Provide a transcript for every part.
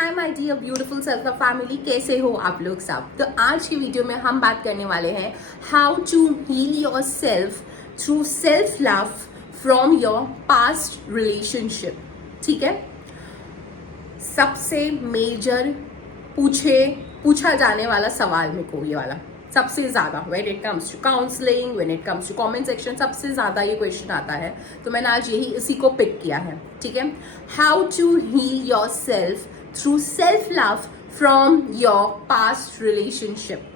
Hi my dear beautiful self family, कैसे हो आप लोग सब। तो आज की वीडियो में हम बात करने वाले हैं how to heal yourself through self love from your past relationship. ठीक है, सबसे मेजर पूछा जाने वाला सवाल मेरे को ये वाला सबसे ज्यादा when it comes to counselling, when it comes to comment section, सबसे ज्यादा ये क्वेश्चन आता है। तो मैंने आज यही इसी को पिक किया है। ठीक है, how to heal yourself through self love from your past relationship.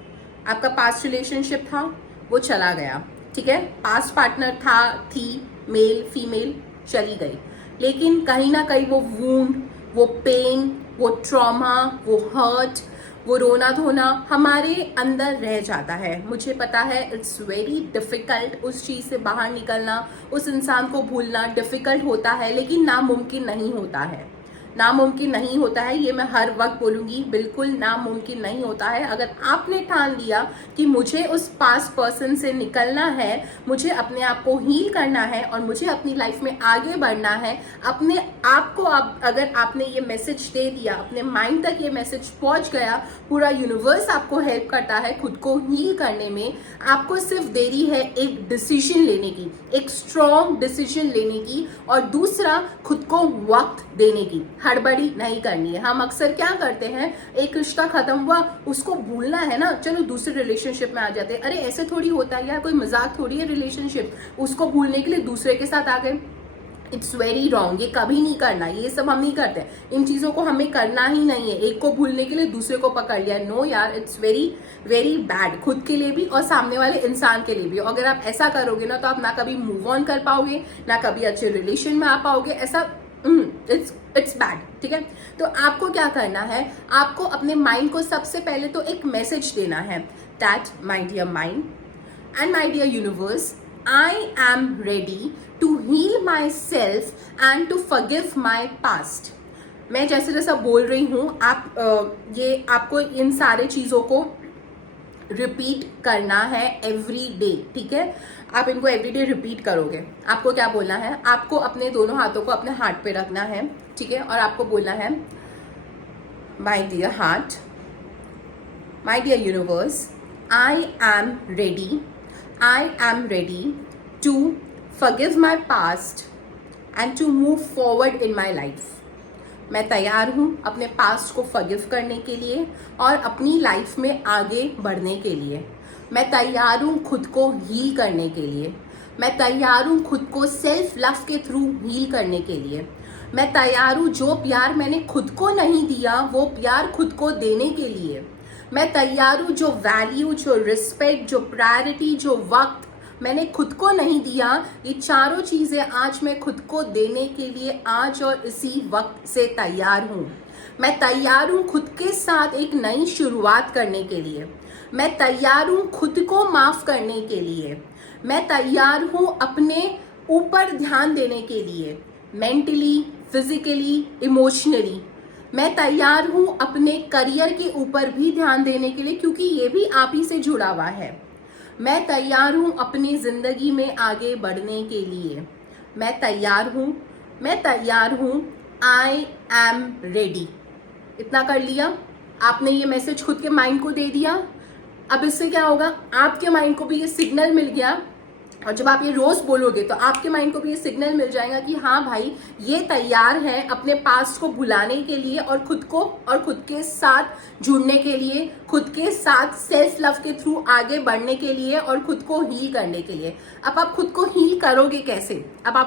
आपका पास्ट रिलेशनशिप था, वो चला गया। ठीक है, पास्ट पार्टनर था, थी, मेल फीमेल, चली गई, लेकिन कहीं ना कहीं वो वूंड, वो पेन, वो ट्रॉमा, वो हर्ट, वो रोना धोना हमारे अंदर रह जाता है। मुझे पता है इट्स वेरी डिफिकल्ट, उस चीज से बाहर निकलना, उस इंसान को भूलना डिफिकल्ट होता है, लेकिन नामुमकिन नहीं होता है। नामुमकिन नहीं होता है, ये मैं हर वक्त बोलूंगी, बिल्कुल नामुमकिन नहीं होता है। अगर आपने ठान लिया कि मुझे उस पास्ट पर्सन से निकलना है, मुझे अपने आप को हील करना है और मुझे अपनी लाइफ में आगे बढ़ना है, अपने आप को अगर आपने ये मैसेज दे दिया, अपने माइंड तक ये मैसेज पहुंच गया, पूरा यूनिवर्स आपको हेल्प करता है खुद को हील करने में। आपको सिर्फ देरी है एक डिसीजन लेने की, एक स्ट्रॉन्ग डिसीजन लेने की, और दूसरा खुद को वक्त देने की। हड़बड़ी नहीं करनी है। हम अक्सर क्या करते हैं, एक रिश्ता खत्म हुआ, उसको भूलना है ना, चलो दूसरे रिलेशनशिप में आ जाते हैं। अरे ऐसे थोड़ी होता है यार, कोई मजाक थोड़ी है रिलेशनशिप। उसको भूलने के लिए दूसरे के साथ आ गए, इट्स वेरी रॉन्ग। ये कभी नहीं करना, ये सब हम नहीं करते। इन चीजों को हमें करना ही नहीं है। एक को भूलने के लिए दूसरे को पकड़ लिया, नो यार, इट्स वेरी वेरी बैड, खुद के लिए भी और सामने वाले इंसान के लिए भी। अगर आप ऐसा करोगे ना, तो आप ना कभी मूव ऑन कर पाओगे, ना कभी अच्छे रिलेशन में आ पाओगे। ऐसा इट्स बैड। ठीक है, तो आपको क्या करना है, आपको अपने माइंड को सबसे पहले तो एक मैसेज देना है, that my dear mind and my dear universe, I am ready to heal myself and to forgive my past. मैं जैसे जैसा बोल रही हूं, ये आपको इन सारे चीजों को रिपीट करना है एवरी डे। ठीक है, आप इनको एवरीडे रिपीट करोगे। आपको क्या बोलना है, आपको अपने दोनों हाथों को अपने हार्ट पे रखना है। ठीक है, और आपको बोलना है, my dear heart, my dear universe, I am ready to forgive my past and to move forward in my life. मैं तैयार हूं अपने पास्ट को फॉरगिव करने के लिए और अपनी लाइफ में आगे बढ़ने के लिए। मैं तैयार हूं खुद को हील करने के लिए। मैं तैयार हूं खुद को सेल्फ लव के थ्रू हील करने के लिए। मैं तैयार हूं जो प्यार मैंने खुद को नहीं दिया, वो प्यार खुद को देने के लिए। मैं तैयार हूं जो वैल्यू, जो रिस्पेक्ट, जो प्रायोरिटी, जो वक्त मैंने खुद को नहीं दिया, ये चारों चीजें आज मैं खुद को देने के लिए आज और इसी वक्त से तैयार हूं। मैं तैयार हूं खुद के साथ एक नई शुरुआत करने के लिए। मैं तैयार हूं खुद को माफ करने के लिए। मैं तैयार हूं अपने ऊपर ध्यान देने के लिए, मेंटली, फिजिकली, इमोशनली। मैं तैयार हूं अपने करियर के ऊपर भी ध्यान देने के लिए, क्योंकि ये भी आप ही से जुड़ा हुआ है। मैं तैयार हूं अपनी जिंदगी में आगे बढ़ने के लिए। मैं तैयार हूं, आई एम रेडी। इतना कर लिया आपने, ये मैसेज खुद के माइंड को दे दिया। अब इससे क्या होगा, आपके माइंड को भी ये सिग्नल मिल गया, और जब आप ये रोज बोलोगे तो आपके माइंड को भी ये सिग्नल मिल जाएगा कि हाँ भाई, ये तैयार है अपने पास्ट को भुलाने के लिए और खुद के साथ जुड़ने के लिए, खुद के साथ सेल्फ लव के थ्रू आगे बढ़ने के लिए और खुद को हील करने के लिए। अब आप खुद को हील करोगे कैसे? अब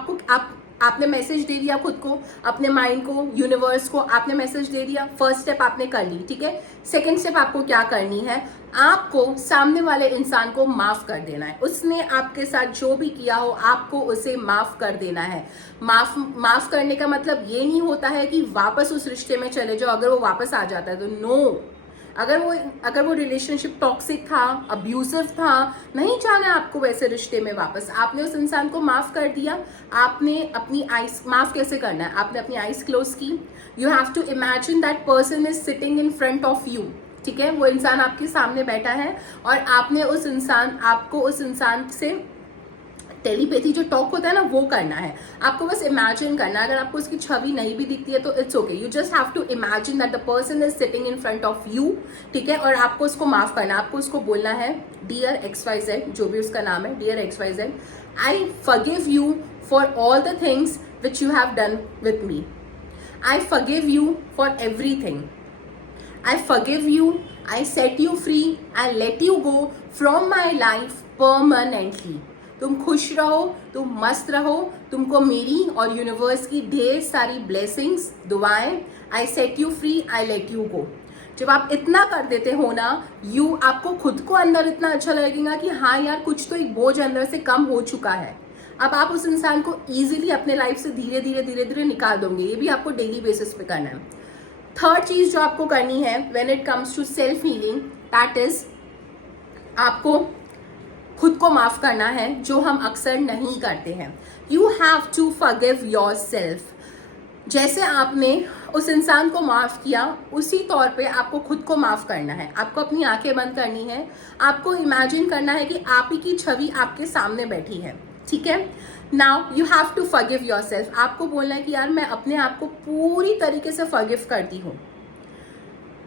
आपने मैसेज दे दिया खुद को, अपने माइंड को, यूनिवर्स को आपने मैसेज दे दिया। फर्स्ट स्टेप आपने कर ली। ठीक है, सेकंड स्टेप आपको क्या करनी है, आपको सामने वाले इंसान को माफ कर देना है। उसने आपके साथ जो भी किया हो, आपको उसे माफ कर देना है। माफ करने का मतलब ये नहीं होता है कि वापस उस रिश्ते में चले जाओ। अगर वो वापस आ जाता है तो नो। अगर वो रिलेशनशिप टॉक्सिक था, अब्यूसिव था, नहीं जाना आपको वैसे रिश्ते में वापस। आपने उस इंसान को माफ कर दिया। आपने अपनी आईज, माफ कैसे करना है, आपने अपनी आईज क्लोज की। You have to imagine that person is sitting in front of you. ठीक है, वो इंसान आपके सामने बैठा है और आपको उस इंसान से टेलीपैथी जो टॉक होता है ना वो करना है, आपको बस इमेजिन करना है। अगर आपको उसकी छवि नहीं भी दिखती है तो it's okay, you just have to imagine that the person is sitting in front of you, ठीक है। और आपको उसको माफ करना है, आपको उसको बोलना है डियर XYZ, जो भी उसका नाम है, dear XYZ, I forgive you for all the things which you have done with me, I forgive you for everything, I forgive you, I set you free, I let you go from my life permanently. तुम खुश रहो, तुम मस्त रहो, तुमको मेरी और universe की ढेर सारी ब्लेसिंग्स, दुआएं, I set you free, I let you go. जब आप इतना कर देते हो ना, आपको खुद को अंदर इतना अच्छा लगेगा कि हाँ यार कुछ तो एक बोझ अंदर से कम हो चुका है। अब आप उस इंसान को इजीली अपने लाइफ से धीरे धीरे निकाल दोगे। ये भी आपको डेली बेसिस पे करना है। थर्ड चीज जो आपको करनी है when it comes to self healing, that is आपको खुद को माफ करना है, जो हम अक्सर नहीं करते हैं। You have to forgive yourself. जैसे आपने उस इंसान को माफ किया, उसी तौर पे आपको खुद को माफ करना है। आपको अपनी आंखें बंद करनी है, आपको इमेजिन करना है कि आप ही की छवि आपके सामने बैठी है, ठीक है। Now you have to forgive yourself. आपको बोलना है कि यार मैं अपने आप को पूरी तरीके से फॉरगिव करती हूँ।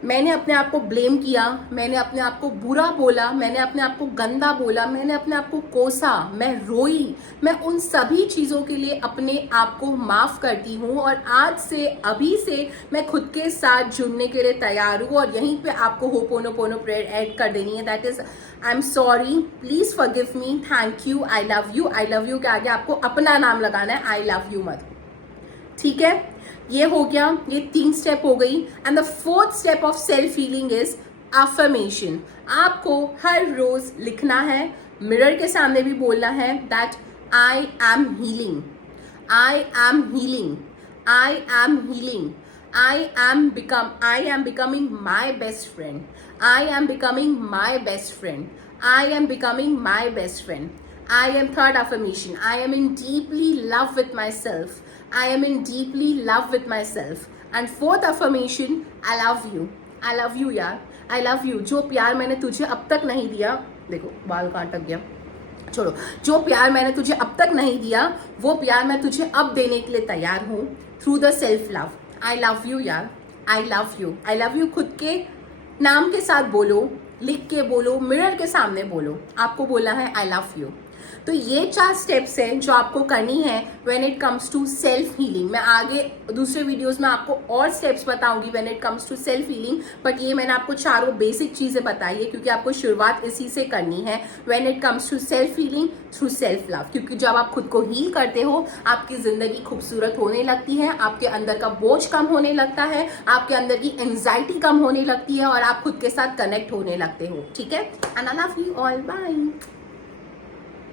मैंने अपने आप को ब्लेम किया, मैंने अपने आप को बुरा बोला, मैंने अपने आप को गंदा बोला, मैंने अपने आप को कोसा, मैं रोई, मैं उन सभी चीज़ों के लिए अपने आप को माफ़ करती हूँ। और आज से, अभी से मैं खुद के साथ जुड़ने के लिए तैयार हूँ। और यहीं पे आपको होपोनोपोनो प्रेयर ऐड कर देनी है, that is I am sorry, please forgive me, thank you, I love you. I love you के आगे आपको अपना नाम लगाना है, आई लव यू मत, ठीक है। ये हो गया, ये 3 स्टेप हो गई। And the 4th step of self healing is affirmation. आपको हर रोज लिखना है, मिरर के सामने भी बोलना है that I am healing, I am healing, I am healing, I am becoming my best friend, I am becoming my best friend, I am becoming my best friend. I am third affirmation. I am in deeply love with myself. I am in deeply love with myself. And 4th affirmation, I love you. I love you यार. I love you. जो प्यार मैंने तुझे अब तक नहीं दिया, देखो बाल कहाँ अटक गया, छोड़ो, जो प्यार मैंने तुझे अब तक नहीं दिया, वो प्यार मैं तुझे अब देने के लिए तैयार हूँ through the self love. I love you यार, I love you, I love you. खुद के नाम के साथ बोलो, लिख के बोलो, मिरर के सामने बोलो, आपको बोलना है आई लव यू। तो ये 4 स्टेप्स हैं जो आपको करनी है when it comes to self healing. मैं आगे दूसरे वीडियोस में आपको और स्टेप्स बताऊंगी when it comes to self healing, but ये मैंने आपको चारों बेसिक चीजें बताई है क्योंकि आपको शुरुआत इसी से करनी है when it comes to self healing through self love. क्योंकि जब आप खुद को हील करते हो, आपकी जिंदगी खूबसूरत होने लगती है, आपके अंदर का बोझ कम होने लगता है, आपके अंदर की एंजाइटी कम होने लगती है और आप खुद के साथ कनेक्ट होने लगते हो, ठीक है। And I love you all, bye.